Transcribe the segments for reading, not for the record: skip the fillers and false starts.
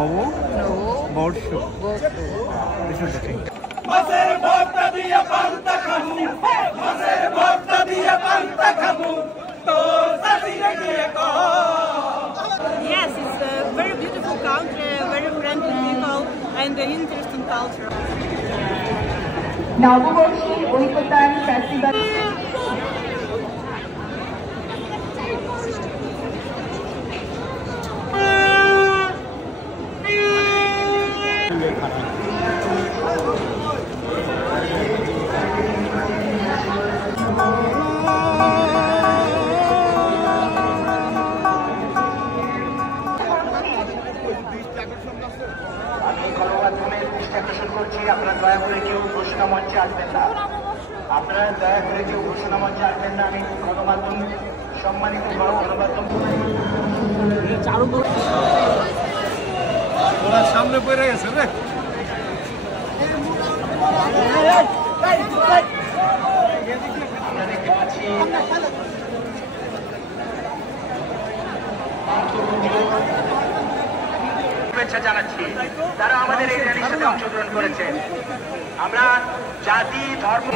নববর্ষ। মাছের ভর্তা দিয়ে পান্তা খাবো, মাছের ভর্তা দিয়ে পান্তা খাবো, তো সাথীরা গিয়ে কও। Yes, it's a very beautiful country, very friendly people, and interesting culture. নববর্ষের ঐকতান ফেস্টিভ্যাল আপনারা দয়া করে কেউ ঘোষণা মঞ্চে আসবেন না, আপনারা দয়া করে কেউ ঘোষণা মঞ্চে আসবেন না। আমি গণমাধ্যম সম্মানিত গণমাধ্যম সামনে পড়ে গেছে রে। আমরা দেখতে পাচ্ছি শুভেচ্ছা জানাচ্ছি যারা আমাদের এই র্যালির সাথে অংশগ্রহণ করেছেন। আমরা জাতি ধর্ম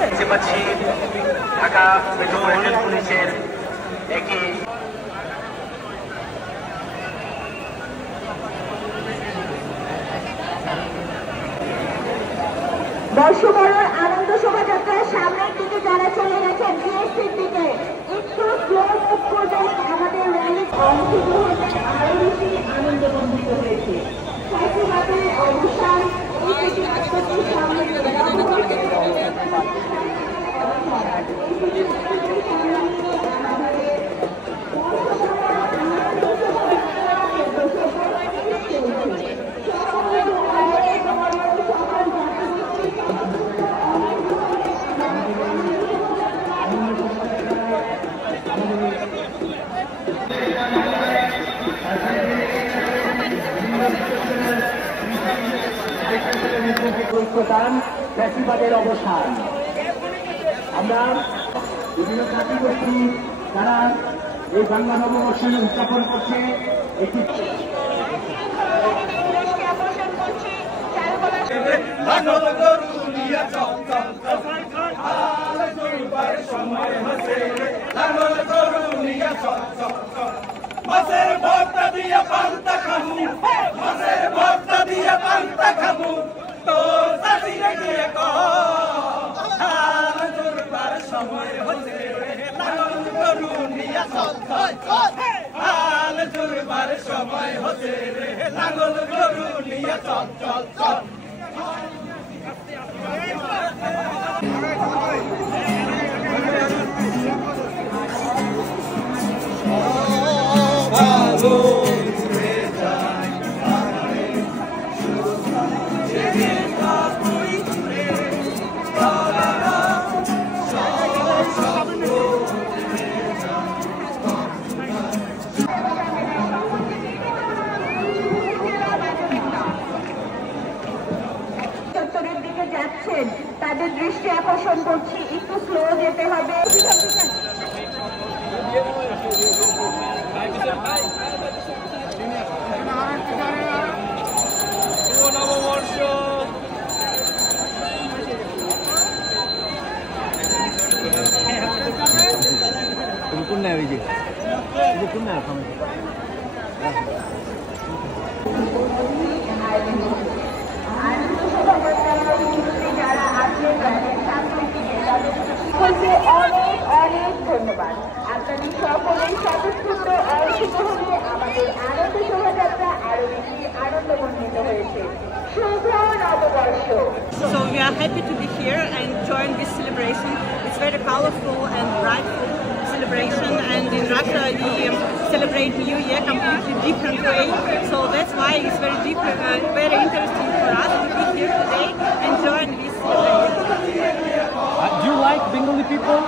দেখতে পাচ্ছি ঢাকা মেট্রোপলিটন পুলিশের একটি বর্ষবরণ আনন্দ শোভাযাত্রার সামনের দিকে যারা চলে গেছেন বিএসসির দিকে একটু স্লো মুভ করবেন। আমাদের র্যালি অংশগ্রহণে আরো বেশি আনন্দমণ্ডিত হয়েছে। ফেস্টিভ্যালের অবসান এই থেকে আত্মীয় সামনে ঐক্যতান ফ্যাসিবাদের অবসান। আমরা বিভিন্ন জাতিগোষ্ঠী যারা এই বাংলা নববর্ষ উদযাপন করছে একটি মাছের ভর্তা দিয়ে পান্তা খাবো, মাছের ভর্তা দিয়ে পান্তা খাবো, তো সাথীরা গিয়ে কও। হাল ধরবার সময় হচ্ছে লালন গরু নিয়ে চল চল চল। হাল ধরবার সময় হচ্ছে লালন গরু নিয়ে চল চল চল। তাদের দৃষ্টি আকর্ষণ করছি, একটু স্লো যেতে হবে। নববর্ষ কোন না ওই যে কোন না যারা আছেন অনেক অনেক ধন্যবাদ। আপনাদের সকলের স্বতঃস্ফূর্ত অংশগ্রহণে আমাদের আনন্দ শোভাযাত্রা আরো বেশি আনন্দমণ্ডিত হয়েছে। শুভ নববর্ষ। So we are happy to be here and join this celebration. It's very colorful and brightful celebration, and in Russia we celebrate New Year completely different way. So that's why it's very deep, very interesting for us to be here today and join this celebration. Do you like Bengali people?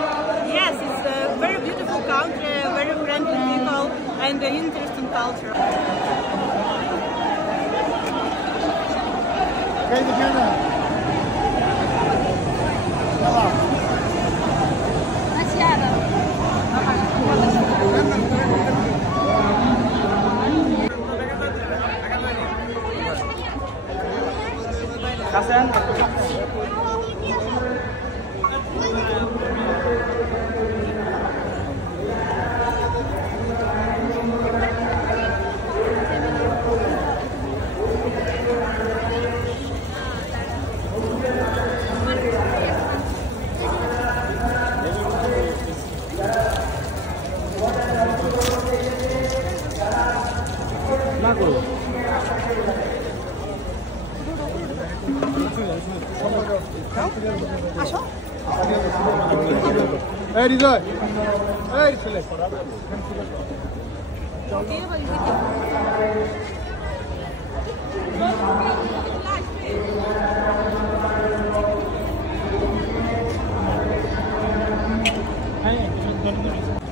Yes, it's a very beautiful country, very friendly people, and interesting culture. Asiada. হৃদয় এই ছেলে হ্যাঁ